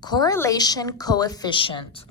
Correlation coefficient,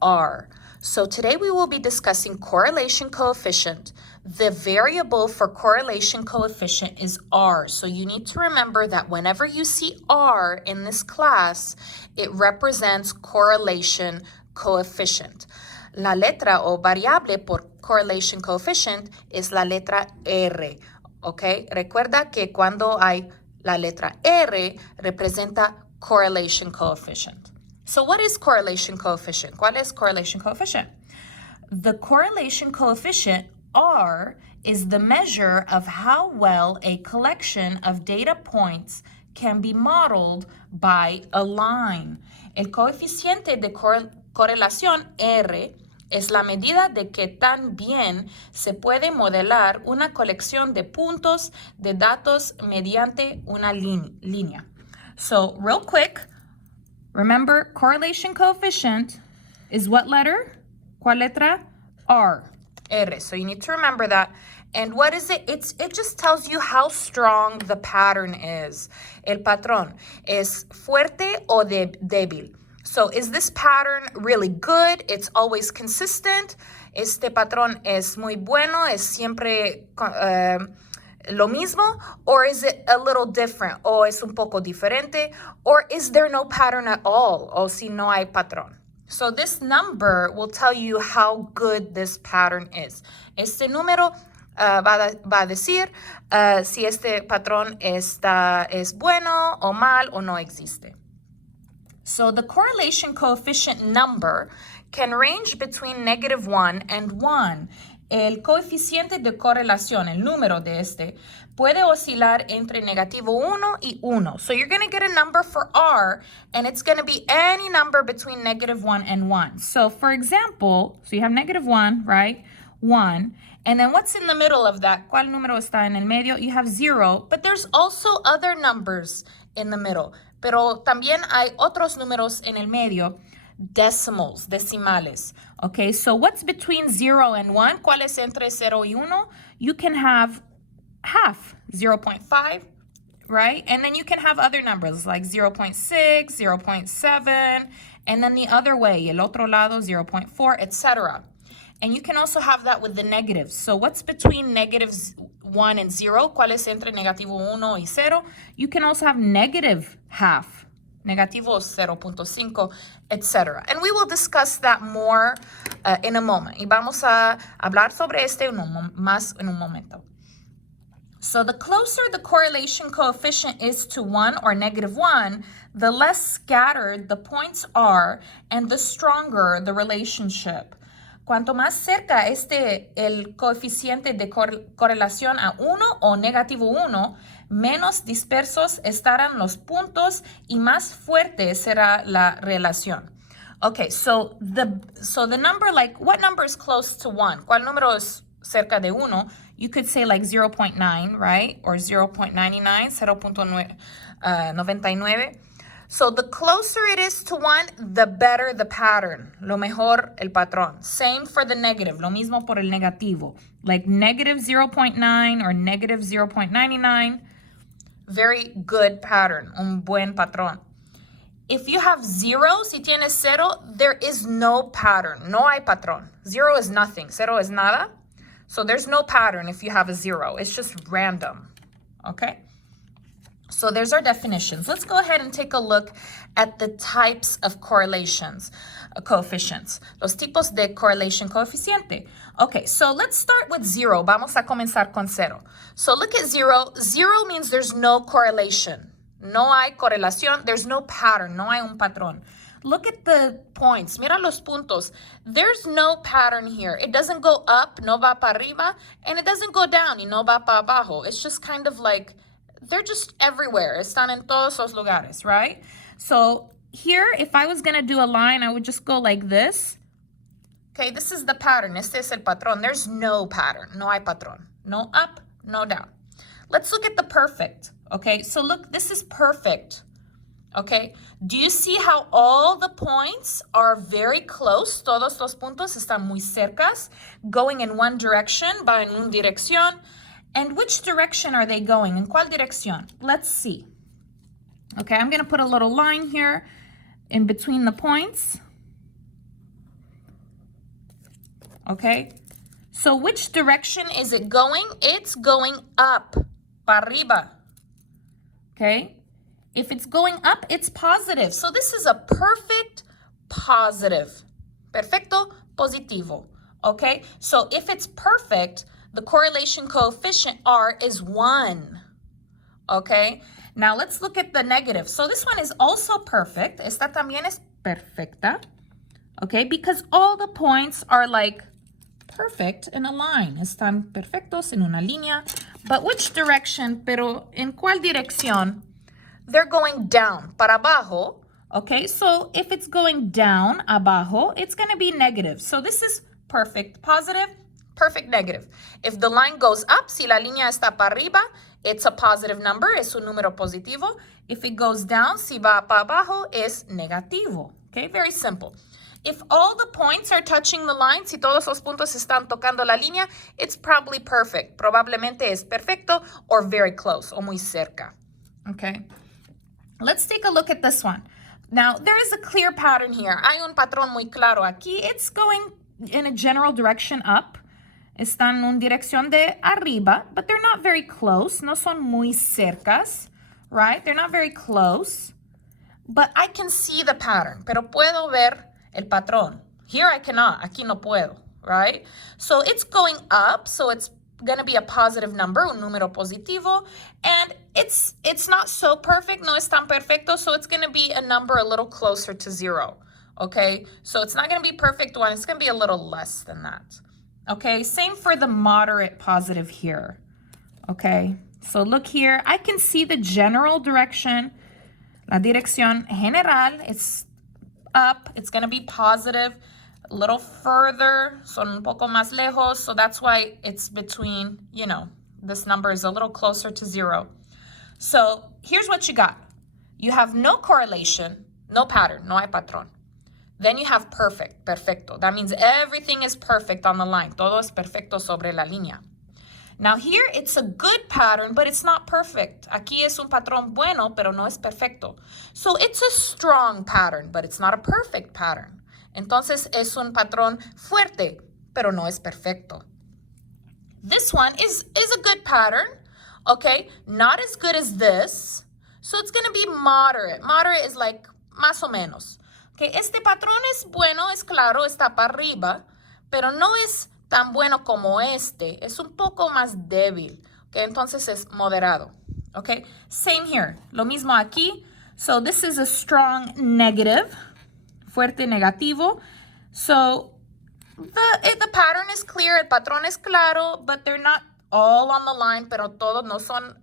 R. So today we will be discussing correlation coefficient. The variable for correlation coefficient is R. So you need to remember that whenever you see R in this class, it represents correlation coefficient. La letra o variable por correlation coefficient es la letra R. ¿Ok? Recuerda que cuando hay la letra R, representa correlation coefficient. So what is correlation coefficient? ¿Cuál es correlation coefficient? The correlation coefficient, R, is the measure of how well a collection of data points can be modeled by a line. El coeficiente de correlación, R, es la medida de que tan bien se puede modelar una colección de puntos de datos mediante una línea. So, real quick, remember, correlation coefficient is what letter? ¿Cuál letra? R. R. So you need to remember that. And what is it? It just tells you how strong the pattern is. El patrón es fuerte o débil. So is this pattern really good? It's always consistent. Este patrón es muy bueno, es siempre lo mismo, or is it a little different? O es un poco diferente, or is there no pattern at all? O si no hay patrón. So this number will tell you how good this pattern is. Este número va a decir si este patrón es bueno o mal o no existe. So the correlation coefficient number can range between -1 and 1. El coeficiente de correlación, el número de este, puede oscilar entre -1 y 1. So you're going to get a number for R, and it's going to be any number between -1 and 1. So for example, so you have -1, right? 1. And then what's in the middle of that? ¿Cuál número está en el medio? You have 0, but there's also other numbers in the middle. Pero también hay otros números en el medio. Decimals, decimales. Okay, so what's between 0 and 1? ¿Cuál es entre 0 y 1? You can have half, 0.5, right? And then you can have other numbers like 0.6, 0.7, and then the other way, el otro lado, 0.4, etc. And you can also have that with the negatives. So what's between -1 and 0? ¿Cuál es entre -1 y 0? You can also have negative half. Negativo 0.5, etc. And we will discuss that more in a moment. Y vamos a hablar sobre este más en un momento. So the closer the correlation coefficient is to 1 or -1, the less scattered the points are and the stronger the relationship. Cuanto más cerca esté el coeficiente de correlación a 1 o -1, menos dispersos estarán los puntos y más fuerte será la relación. Okay, so the number, like, what number is close to 1? ¿Cuál número es cerca de 1? You could say like 0.9, right? Or 0.99, 0.99. So the closer it is to 1, the better the pattern. Lo mejor el patrón. Same for the negative. Lo mismo por el negativo. Like -0.9 or -0.99. Very good pattern. Un buen patrón. If you have 0, si tienes 0, there is no pattern. No hay patrón. 0 is nothing. 0 is nada. So there's no pattern if you have a 0. It's just random. Okay? So there's our definitions. Let's go ahead and take a look at the types of correlations, coefficients. Los tipos de correlation coeficiente. Okay, so let's start with 0. Vamos a comenzar con 0. So look at 0. 0 means there's no correlation. No hay correlación. There's no pattern. No hay un patrón. Look at the points. Mira los puntos. There's no pattern here. It doesn't go up, no va para arriba, and it doesn't go down, y no va para abajo. It's just kind of like, they're just everywhere. Están en todos los lugares, right? So here, if I was going to do a line, I would just go like this. Okay, this is the pattern. Este es el patrón. There's no pattern. No hay patrón. No up, no down. Let's look at the perfect. Okay, so look, this is perfect. Okay, do you see how all the points are very close? Todos los puntos están muy cercas, going in one direction, va en una dirección. And which direction are they going? ¿En cuál dirección? Let's see. Okay, I'm going to put a little line here. in between the points. Okay, so which direction is it going? It's going up, para arriba. Okay, if it's going up, it's positive. So this is a perfect positive. Perfecto positivo. Okay, so if it's perfect, the correlation coefficient R is 1. Okay, now let's look at the negative. So this one is also perfect. Esta también es perfecta. Okay, because all the points are like perfect in a line. Están perfectos en una línea. But which direction? Pero ¿en cuál dirección? They're going down, para abajo. Okay, so if it's going down, abajo, it's going to be negative. So this is perfect positive, perfect negative. If the line goes up, si la línea está para arriba, it's a positive number, es un número positivo. If it goes down, si va para abajo, es negativo. Okay, very simple. If all the points are touching the line, si todos los puntos están tocando la línea, it's probably perfect. Probablemente es perfecto or very close, o muy cerca. Okay, let's take a look at this one. Now, there is a clear pattern here. Hay un patrón muy claro aquí. It's going in a general direction up. Están en una dirección de arriba, but they're not very close. No son muy cercas, right? They're not very close. But I can see the pattern, pero puedo ver el patrón. Here I cannot. Aquí no puedo, right? So it's going up, so it's going to be a positive number, un número positivo, and it's not so perfect, no es tan perfecto, so it's going to be a number a little closer to 0, okay? So it's not going to be perfect one, it's going to be a little less than that, okay? Same for the moderate positive here, okay? So look here, I can see the general direction, la dirección general, it's up, it's going to be positive, a little further, son un poco más lejos, so that's why it's between, you know, this number is a little closer to 0. So here's what you got. You have no correlation, no pattern, no hay patrón. Then you have perfect, perfecto. That means everything is perfect on the line. Todo es perfecto sobre la línea. Now here it's a good pattern, but it's not perfect. Aquí es un patrón bueno, pero no es perfecto. So it's a strong pattern, but it's not a perfect pattern. Entonces es un patrón fuerte, pero no es perfecto. This one is a good pattern, okay? Not as good as this. So it's going to be moderate. Moderate is like más o menos. Okay, este patrón es bueno, es claro, está para arriba, pero no es tan bueno como este. Es un poco más débil. Okay, entonces es moderado. Okay, same here. Lo mismo aquí. So this is a strong negative. Fuerte negativo. So the pattern is clear, el patrón es claro, but they're not all on the line, pero todos no son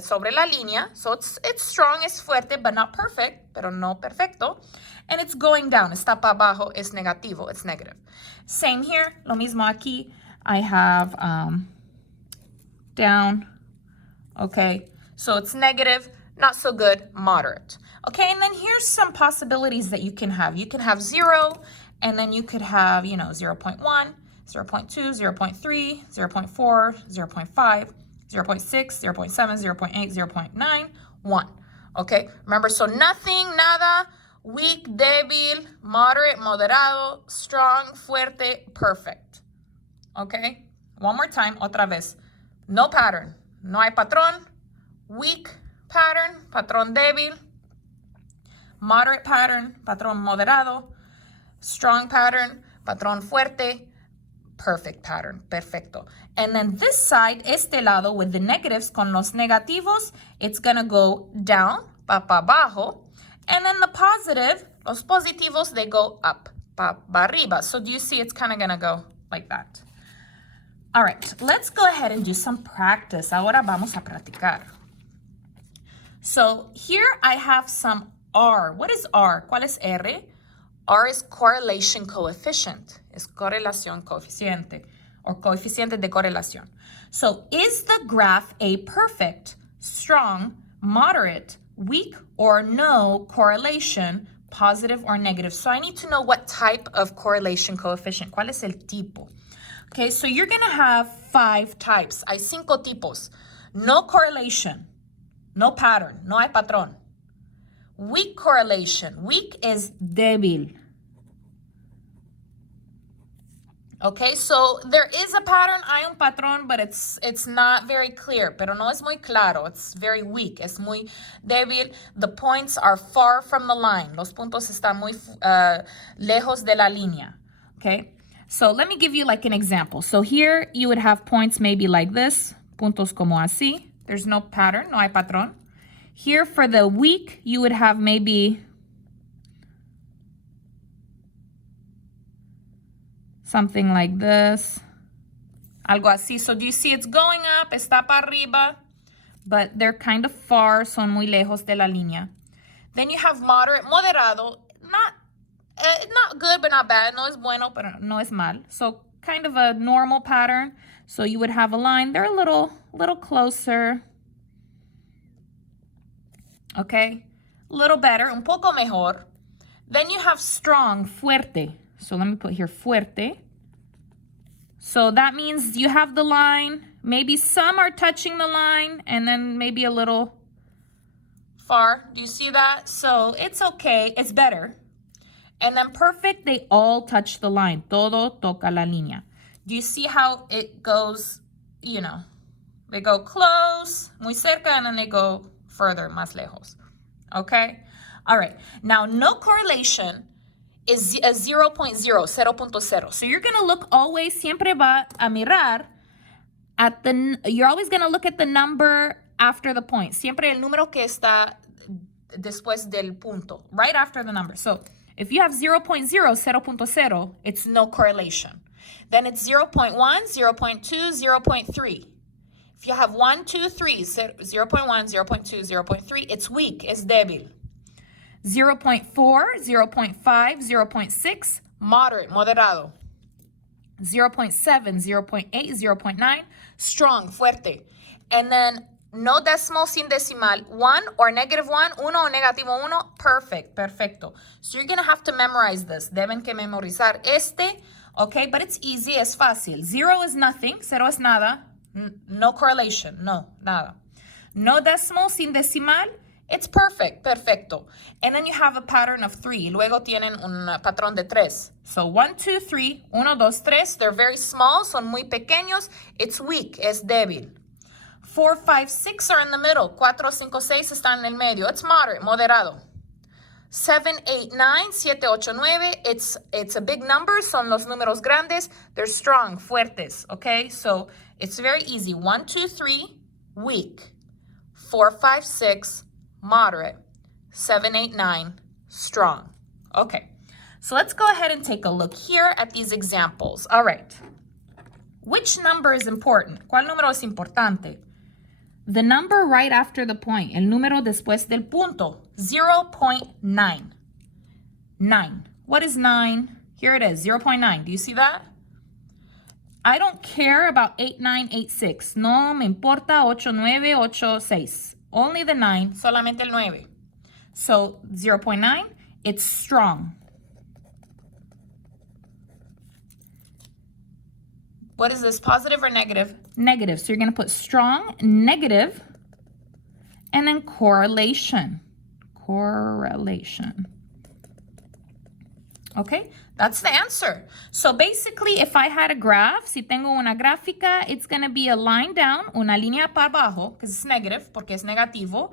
sobre la línea. So it's strong, es fuerte, but not perfect, pero no perfecto. And it's going down, está para abajo, es negativo, it's negative. Same here, lo mismo aquí. I have down, okay. So it's negative, not so good, moderate. Okay, and then here's some possibilities that you can have. You can have 0, and then you could have, you know, 0.1, 0.2, 0.3, 0.4, 0.5, 0.6, 0.7, 0.8, 0.9, 1. Okay, remember, so nothing, nada, weak, débil, moderate, moderado, strong, fuerte, perfect. Okay, one more time, otra vez. No pattern, no hay patrón, weak pattern, patrón débil, moderate pattern, patrón moderado, strong pattern, patrón fuerte, perfect pattern, perfecto. And then this side, este lado, with the negatives, con los negativos, it's gonna go down, pa abajo. And then the positive, los positivos, they go up, pa arriba. So do you see it's kind of gonna go like that? All right, let's go ahead and do some practice. Ahora vamos a practicar. So here I have some R. What is R? ¿Cuál es R? R is correlation coefficient. Es correlación coeficiente or coeficiente de correlación. So is the graph a perfect, strong, moderate, weak, or no correlation, positive or negative? So I need to know what type of correlation coefficient. ¿Cuál es el tipo? Okay, so you're going to have 5 types. Hay 5 tipos. No correlation. No pattern. No hay patrón. Weak correlation. Weak is débil. Okay, so there is a pattern, hay un patrón, but it's not very clear. Pero no es muy claro. It's very weak. Es muy débil. The points are far from the line. Los puntos están muy lejos de la línea. Okay, so let me give you like an example. So here you would have points maybe like this. Puntos como así. There's no pattern, no hay patrón. Here for the weak, you would have maybe something like this. Algo así. So do you see it's going up? Está para arriba. But they're kind of far. Son muy lejos de la línea. Then you have moderate, moderado. Not good, but not bad. No es bueno, pero no es mal. So kind of a normal pattern. So you would have a line. They're a little closer. Okay? A little better. Un poco mejor. Then you have strong, fuerte. So let me put here fuerte. So that means you have the line. Maybe some are touching the line and then maybe a little far. Do you see that? So it's okay. It's better. And then perfect, they all touch the line. Todo toca la línea. Do you see how it goes, you know, they go close, muy cerca, and then they go further, más lejos. Okay? All right. Now, no correlation is a 0.0, 0.0. So you're going to look always, siempre va a mirar at you're always going to look at the number after the point. Siempre el número que está después del punto, right after the number. So if you have 0.0, 0.0, it's no correlation. Then it's 0.1, 0.2, 0.3. If you have 1, 2, 3, 0.1, 0.2, 0.3, it's weak, it's débil. 0.4, 0.5, 0.6, moderate, moderado. 0.7, 0.8, 0.9, strong, fuerte. And then no decimal sin decimal, 1 or -1, uno o negativo 1, perfect, perfecto. So you're going to have to memorize this. Deben que memorizar este, okay? But it's easy, es fácil. 0 is nothing, cero es nada. No correlation, no, nada. No decimal sin decimal, it's perfect, perfecto. And then you have a pattern of 3. Luego tienen un patrón de 3. So 1, 2, 3, 1, 2, 3. They're very small, son muy pequeños. It's weak, es débil. 4, 5, 6 are in the middle. 4, 5, 6 están en el medio. It's moderate, moderado. 7, 8, 9, 7, 8, 9. It's a big number. Son los números grandes. They're strong, fuertes, okay? So it's very easy. 1, 2, 3, weak. 4, 5, 6, moderate. 7, 8, 9, strong. Okay, so let's go ahead and take a look here at these examples. All right. Which number is important? ¿Cuál número es importante? The number right after the point, el número después del punto, 0.9. 9. What is 9? Here it is, 0.9. Do you see that? I don't care about 8, 9, 8, 6. No me importa 8, 9, 8, 6. Only the 9, solamente el 9. So 0.9, it's strong. What is this, positive or negative? Negative. So you're going to put strong, negative, and then correlation. Correlation. Okay, that's the answer. So basically, if I had a graph, si tengo una gráfica, it's going to be a line down, una línea para abajo, because it's negative, porque es negativo.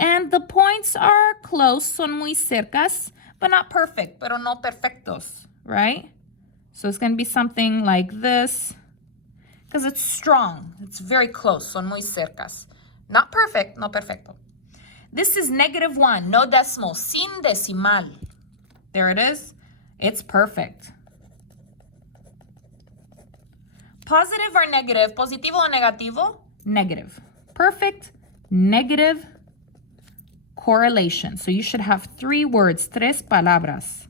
And the points are close, son muy cercas, but not perfect, pero no perfectos, right? So it's going to be something like this, because it's strong. It's very close, son muy cercas. Not perfect, no perfecto. This is -1, no decimal, sin decimal. There it is. It's perfect. Positive or negative? Positivo o negativo? Negative. Perfect, negative, correlation. So you should have 3 words, 3 palabras.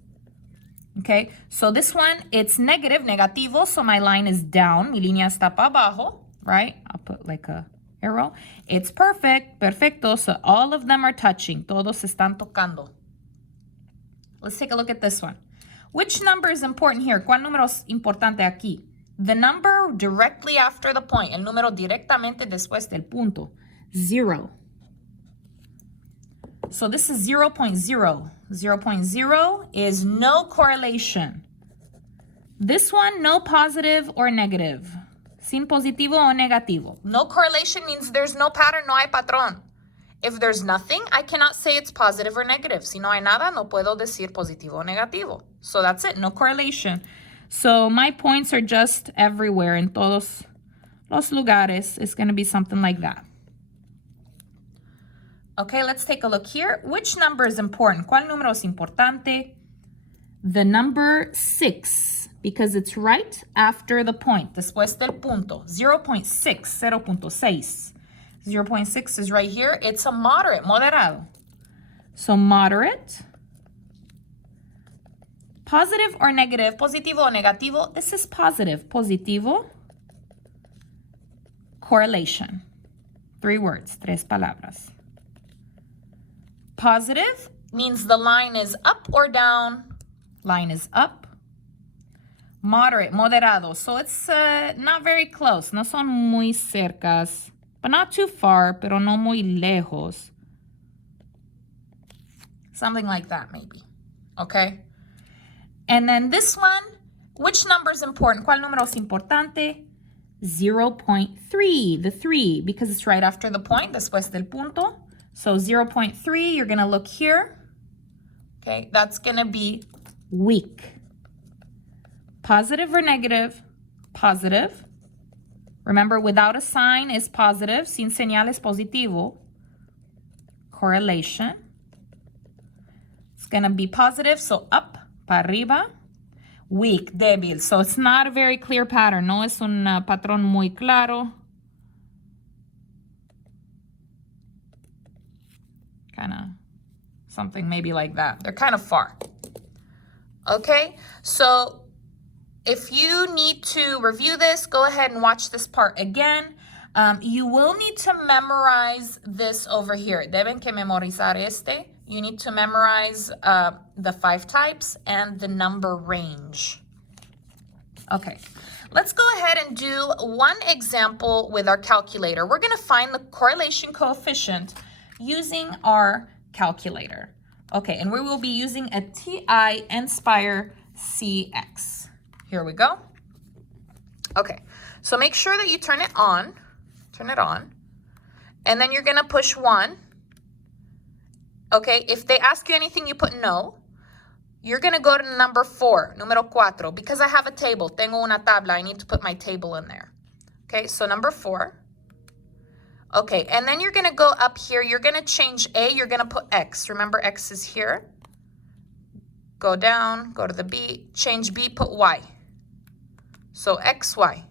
Okay, so this one, it's negative, negativo, so my line is down. Mi línea está para abajo, right? I'll put like a arrow. It's perfect, perfecto, so all of them are touching. Todos están tocando. Let's take a look at this one. Which number is important here? ¿Cuál número es importante aquí? The number directly after the point. El número directamente después del punto. 0. So this is 0.0. 0.0 is no correlation. This one, no positive or negative. Sin positivo o negativo. No correlation means there's no pattern, no hay patrón. If there's nothing, I cannot say it's positive or negative. Si no hay nada, no puedo decir positivo o negativo. So that's it, no correlation. So my points are just everywhere, en todos los lugares. It's going to be something like that. Okay, let's take a look here. Which number is important? ¿Cuál número es importante? The number 6, because it's right after the point, después del punto. 0.6, 0.6. 0.6 is right here. It's a moderate, moderado. So moderate. Positive or negative, positivo o negativo. This is positive, positivo. Correlation. 3 words, 3 palabras. Positive means the line is up or down. Line is up. Moderate, moderado. So it's not very close. No son muy cercas, but not too far, pero no muy lejos. Something like that, maybe. Okay? And then this one, which number is important? ¿Cuál número es importante? 0.3, the 3, because it's right after the point, después del punto. So 0.3, you're going to look here. Okay, that's going to be weak. Positive or negative? Positive. Remember, without a sign is positive. Sin señal es positivo. Correlation. It's going to be positive, so up, para arriba. Weak, débil. So it's not a very clear pattern. No es un patrón muy claro. Kind of something maybe like that. They're kind of far. Okay, so if you need to review this, go ahead and watch this part again. You will need to memorize this over here. Deben que memorizar este. You need to memorize the 5 types and the number range. Okay, let's go ahead and do one example with our calculator. We're going to find the correlation coefficient using our calculator. Okay, and we will be using a TI-Nspire CX. Here we go. Okay, so make sure that you turn it on. Turn it on. And then you're going to push 1. Okay, if they ask you anything, you put no. You're going to go to number 4, número 4. Because I have a table, tengo una tabla, I need to put my table in there. Okay, so number 4. Okay, and then you're going to go up here. You're going to change A. You're going to put X. Remember, X is here. Go down, go to the B. Change B, put Y. So X, Y.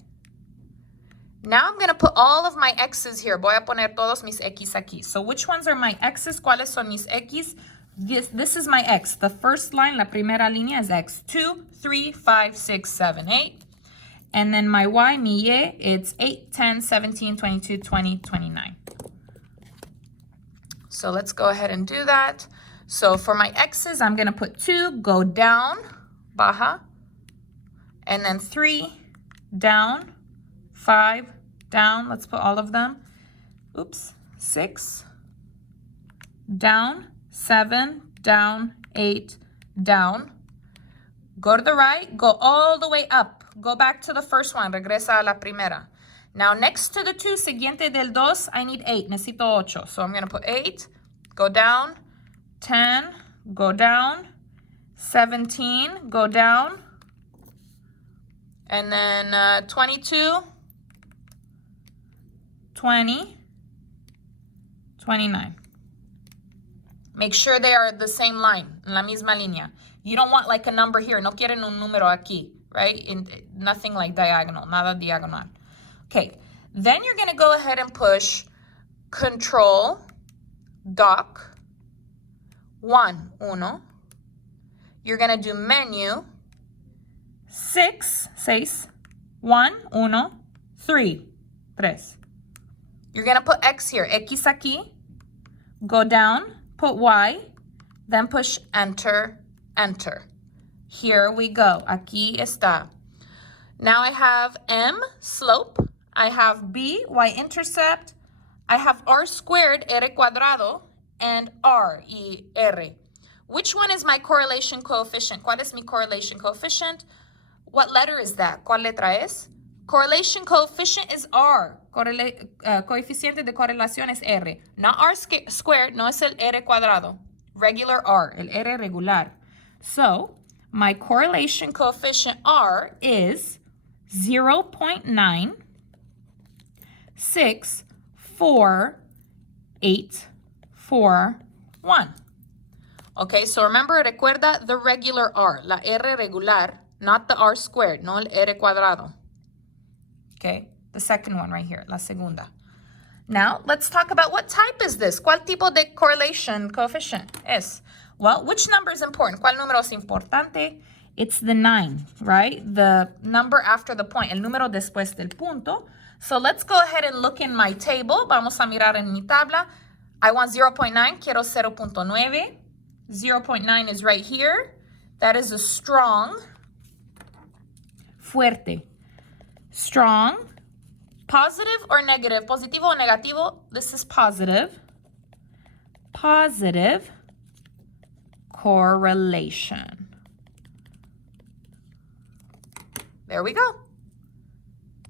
Now I'm going to put all of my X's here. Voy a poner todos mis X aquí. So which ones are my X's? ¿Cuáles son mis X? This is my X. The first line, la primera línea is X. 2, 3, 5, 6, 7, 8. And then my Y, mi Y, it's 8, 10, 17, 22, 20, 29. So let's go ahead and do that. So for my X's, I'm going to put 2, go down, baja. And then 3, down, 5, down. Let's put all of them. Oops. 6, down, 7, down, 8, down. Go to the right, go all the way up. Go back to the first one, regresa a la primera. Now, next to the 2, siguiente del 2, I need 8, necesito 8. So I'm going to put 8, go down, 10, go down, 17, go down, and then 22, 20, 29. Make sure they are the same line, en la misma línea. You don't want like a number here. No quieren un número aquí, right? Nothing like diagonal, nada diagonal. Okay, then you're going to go ahead and push Control, Dock, 1, uno. You're going to do Menu, 6, 1, uno, 3, 3. You're going to put X here, X aquí. Go down, put Y, then push Enter, Enter. Here we go. Aquí está. Now I have M, slope. I have B, Y-intercept. I have R squared, R cuadrado. and R, y R. Which one is my correlation coefficient? ¿Cuál es mi correlation coefficient? What letter is that? ¿Cuál letra es? Correlation coefficient is R. Coeficiente de correlación es R. Not R squared, no es el R cuadrado. Regular R, el R regular. So, my correlation coefficient R is 0.96481. Okay, so remember, recuerda the regular R, la R regular, not the R squared, no el R cuadrado. Okay, the second one right here, la segunda. Now, let's talk about what type is this. ¿Cuál tipo de correlation coefficient es? Well, which number is important? ¿Cuál número es importante? It's the 9, right? The number after the point, el número después del punto. So let's go ahead and look in my table. Vamos a mirar en mi tabla. I want 0.9, quiero 0.9. 0.9 is right here. That is a strong. Fuerte. Strong. Positive or negative? Positivo o negativo? This is positive. Positive correlation. There we go.